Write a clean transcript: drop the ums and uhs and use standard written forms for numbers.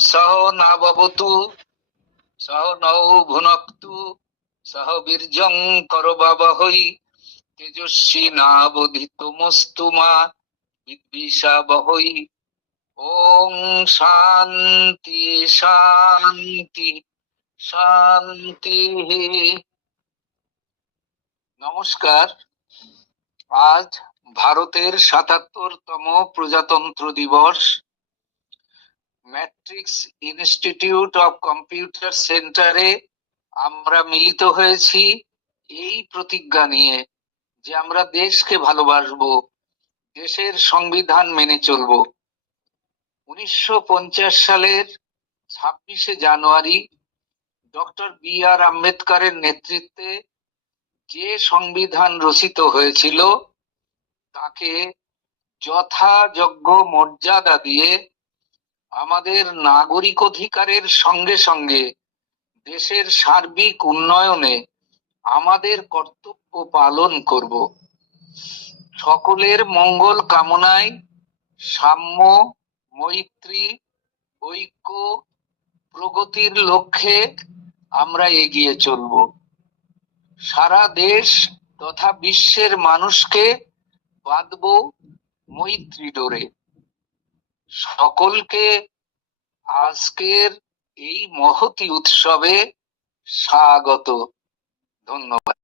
সহ না ভবতু সহ নৌ ভুনক্তু সহ বীর্যং করবাবহৈ তেজস্বী নাবধিতমস্তু মা বিদ্বিষাবহৈ। ওম শান্তি শান্তি শান্তি। নমস্কার। আজ ভারতের ৭৭তম প্রজাতন্ত্র দিবস। ম্যাট্রিক্স ইনস্টিটিউট অফ কম্পিউটার সেন্টারে আমরা মিলিত হয়েছি এই প্রতিজ্ঞা নিয়ে যে আমরা দেশকে ভালোবাসবো, দেশের সংবিধান মেনে চলব। ১৯৫০ সালের ২৬শে জানুয়ারি ডক্টর বি.আর. আম্বেদকরের নেতৃত্বে যে সংবিধান রচিত হয়েছিল তাকে যথাযোগ্য মর্যাদা দিয়ে আমাদের নাগরিক অধিকারের সঙ্গে সঙ্গে দেশের সার্বিক উন্নয়নে আমাদের কর্তব্য পালন করব। সকলের মঙ্গল কামনায় সাম্য, মৈত্রী, ঐক্য, প্রগতির লক্ষ্যে আমরা এগিয়ে চলব। সারা দেশ তথা বিশ্বের মানুষকে বাঁধব মৈত্রী ডোরে। সকলকে আজকের এই মহতী উৎসবে স্বাগত। ধন্যবাদ।